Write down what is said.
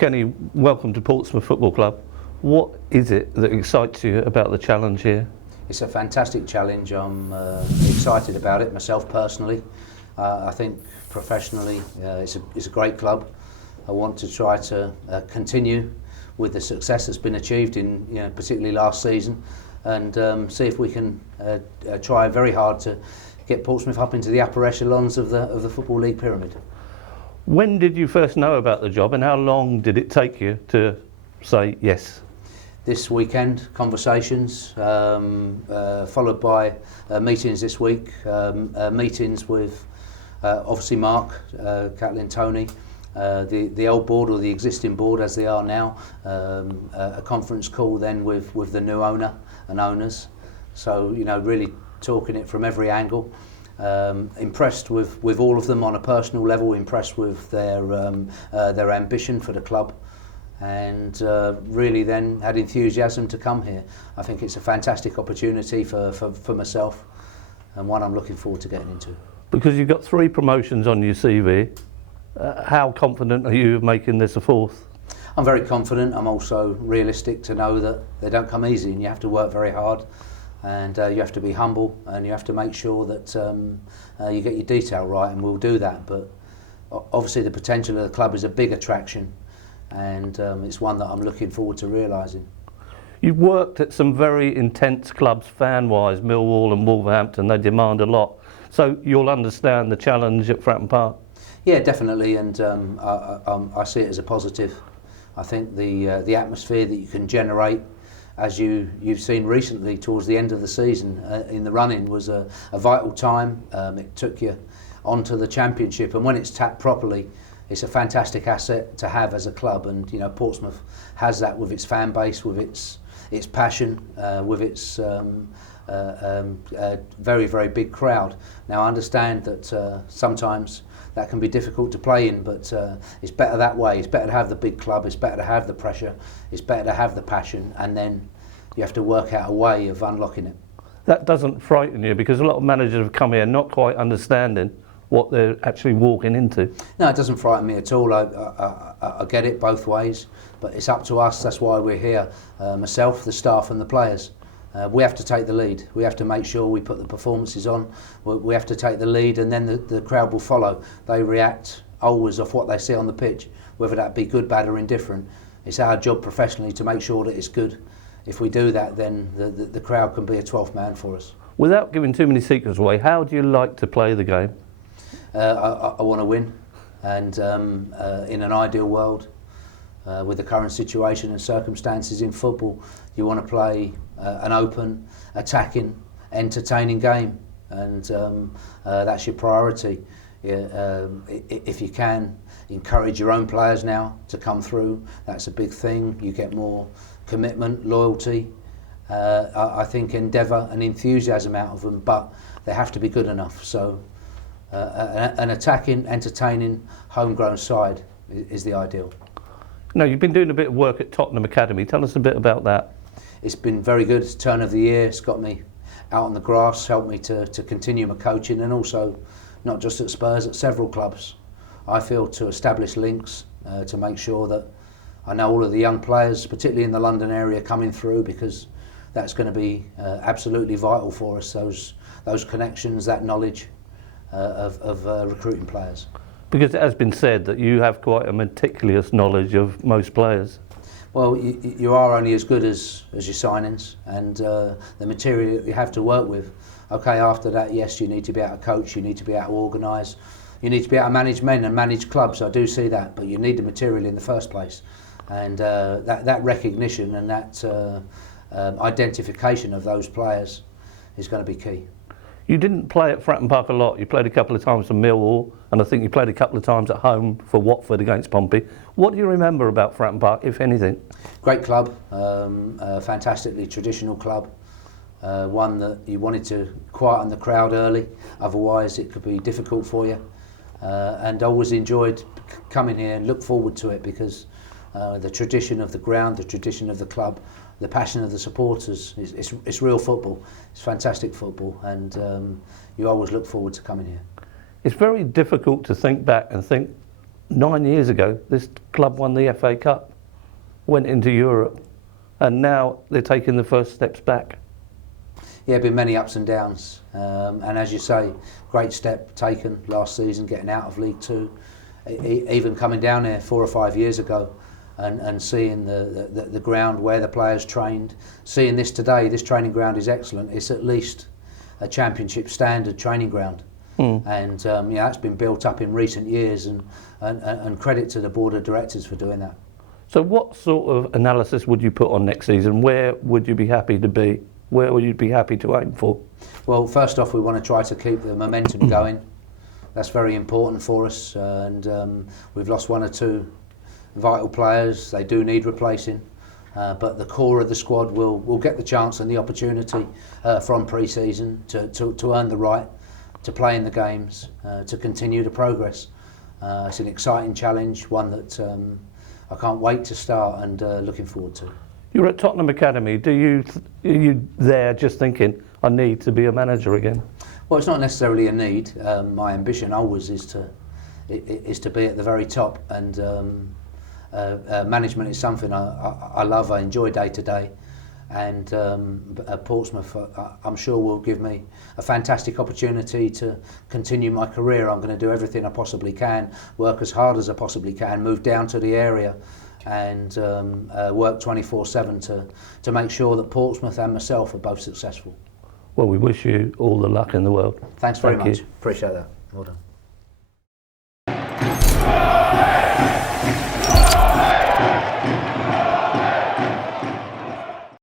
Kenny, welcome to Portsmouth Football Club. What is it that excites you about the challenge here? It's a fantastic challenge. I'm excited about it myself personally. I think professionally it's a great club. I want to try to continue with the success that's been achieved in particularly last season, and see if we can try very hard to get Portsmouth up into the upper echelons of the Football League pyramid. When did you first know about the job, and how long did it take you to say yes? This weekend, conversations, followed by meetings this week, meetings with obviously Mark, Kathleen, Tony, the old board or the existing board as they are now, a conference call then with the new owner and owners. So really talking it from every angle. Impressed with all of them on a personal level, impressed with their ambition for the club, and really then had enthusiasm to come here. I think it's a fantastic opportunity for myself, and one I'm looking forward to getting into. Because you've got 3 promotions on your CV, how confident are you of making this a 4th? I'm very confident. I'm also realistic to know that they don't come easy, and you have to work very hard. And you have to be humble, and you have to make sure that you get your detail right, and we'll do that. But obviously the potential of the club is a big attraction, and it's one that I'm looking forward to realising. You've worked at some very intense clubs fan-wise, Millwall and Wolverhampton. They demand a lot. So you'll understand the challenge at Fratton Park? Yeah, definitely, and I see it as a positive. I think the atmosphere that you can generate, as you've seen recently towards the end of the season in the run-in, was a vital time. It took you onto the championship, and when it's tapped properly, it's a fantastic asset to have as a club. And Portsmouth has that with its fan base, with its passion, with its very, very big crowd. Now I understand that sometimes that can be difficult to play in, but it's better that way. It's better to have the big club, it's better to have the pressure, it's better to have the passion, and then you have to work out a way of unlocking it. That doesn't frighten you, because a lot of managers have come here not quite understanding what they're actually walking into? No, it doesn't frighten me at all. I get it both ways, but it's up to us. That's why we're here, myself, the staff and the players. We have to take the lead. We have to make sure we put the performances on. We have to take the lead, and then the crowd will follow. They react always off what they see on the pitch, whether that be good, bad or indifferent. It's our job professionally to make sure that it's good. If we do that, then the crowd can be a 12th man for us. Without giving too many secrets away, how do you like to play the game? I want to win, and in an ideal world, with the current situation and circumstances in football, you want to play an open, attacking, entertaining game, and that's your priority. If you can encourage your own players now to come through, that's a big thing. You get more commitment, loyalty, I think endeavour and enthusiasm out of them, but they have to be good enough. So an attacking, entertaining, homegrown side is the ideal. Now, you've been doing a bit of work at Tottenham Academy. Tell us a bit about that. It's been very good. It's turn of the year. It's got me out on the grass, helped me to continue my coaching, and also not just at Spurs, at several clubs. I feel to establish links, to make sure that I know all of the young players, particularly in the London area, coming through, because that's going to be absolutely vital for us, those connections, that knowledge of recruiting players. Because it has been said that you have quite a meticulous knowledge of most players. Well, you are only as good as your signings and the material that you have to work with. Okay, after that, yes, you need to be able to coach, you need to be able to organise, you need to be able to manage men and manage clubs. I do see that, but you need the material in the first place. And that recognition and that identification of those players is going to be key. You didn't play at Fratton Park a lot. You played a couple of times for Millwall, and I think you played a couple of times at home for Watford against Pompey. What do you remember about Fratton Park, if anything? Great club, a fantastically traditional club, one that you wanted to quieten the crowd early, otherwise it could be difficult for you, and always enjoyed coming here and look forward to it, because the tradition of the ground, the tradition of the club, the passion of the supporters, it's real football. It's fantastic football, and you always look forward to coming here. It's very difficult to think back and think 9 years ago, this club won the FA Cup, went into Europe, and now they're taking the first steps back. Yeah, been many ups and downs, and as you say, great step taken last season, getting out of League Two, even coming down there 4 or 5 years ago, and seeing the ground where the players trained, seeing this today. This training ground is excellent. It's at least a Championship standard training ground, and yeah, it's been built up in recent years, and credit to the board of directors for doing that. So what sort of analysis would you put on next season? Where would you be happy to be? Where would you be happy to aim for? Well, first off, we want to try to keep the momentum going. That's very important for us, and we've lost 1 or 2 vital players. They do need replacing, but the core of the squad will get the chance and the opportunity from pre-season to earn the right to play in the games, to continue to progress. It's an exciting challenge, one that I can't wait to start, and looking forward to. You're at Tottenham Academy. Are you there just thinking, I need to be a manager again? Well, it's not necessarily a need. My ambition always is to be at the very top, and management is something I love. I enjoy day to day, and Portsmouth, I'm sure, will give me a fantastic opportunity to continue my career. I'm going to do everything I possibly can, work as hard as I possibly can, move down to the area, and work 24/7 to make sure that Portsmouth and myself are both successful. Well, we wish you all the luck in the world. Thanks very Thank much. you. Appreciate that. Well done.